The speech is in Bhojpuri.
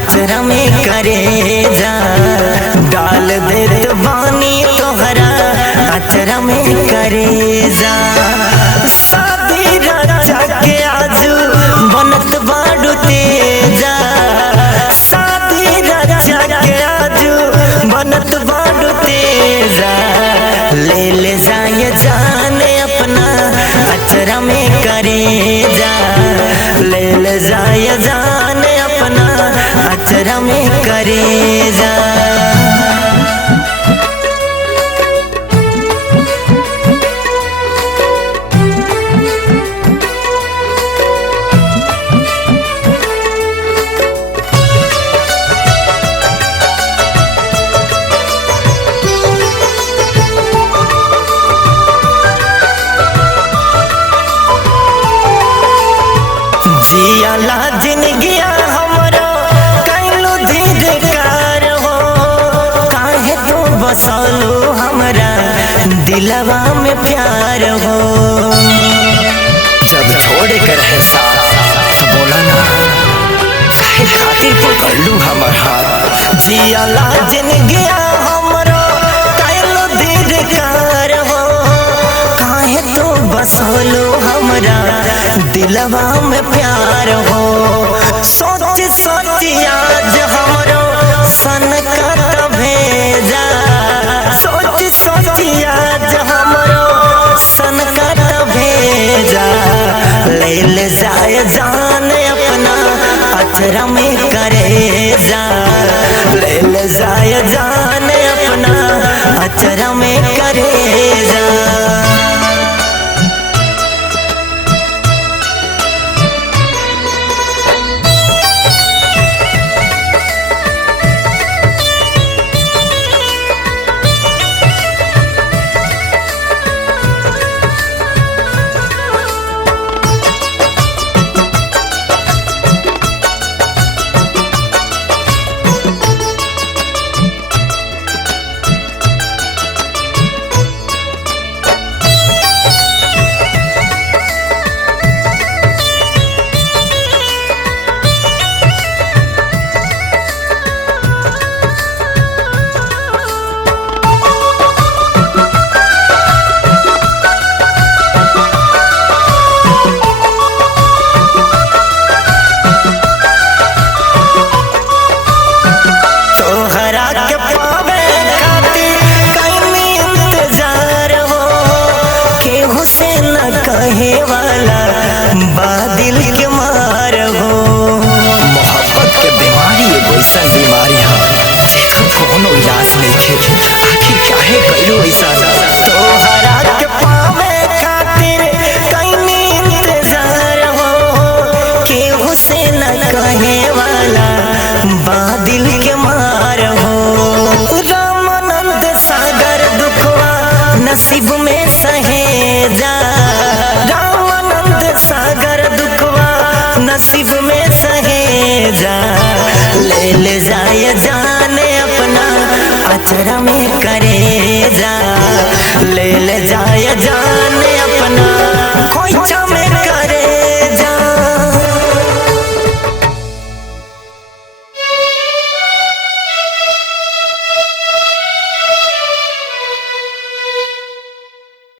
अचरा में करे जा डाल दे तो बानी तोहरा अचरा में करे जा। शादी रचा के आजू बनत बाड़ू तेजा, शादी रचा के आजू बनत बाड़ू तेजा। ले जाए जाने अपना अचरा में करे जा, ले जाए जाने अपना अचरा में करे जा। जियाला जिंदगिया हमरो कैलू धीरकार हो, काहे तो बसलू हमरा दिलवा में प्यार हो। जब छोड़े कर है साथ बोला ना काहे खातिर पकड़लू हमर हाथ। जियाला जिंदगिया हमरो कैलू धीरकार हो, काहे तो बसलू हमरा दिलवा में प्यार हो। सोच सोच आज हमरो सन का भेजा, सोच सोच आज हमरो सन का भेजा। ले जाए जान अपना अचरा में करे जा, ले जाए जान अपना अचरा में करे जा। कहे वाला बादिल के मार हो, मोहब्बत के बीमारी एगो ऐसा बीमारी है जेकर कोनो इलाज नहीं खे। आखिर काहे कइलो ऐसा? तोहरा के पावे खातिर कइनी इंतजार हो, केहू से न कहे वाला बादिल के मार हो। रामानंद सागर दुखवा नसीब में सहेजा, सागर दुखवा नसीब में सहेजा। ले जाए जाने अपना अचरा में करे जा, ले जाए जाने अपना खोइचा में करे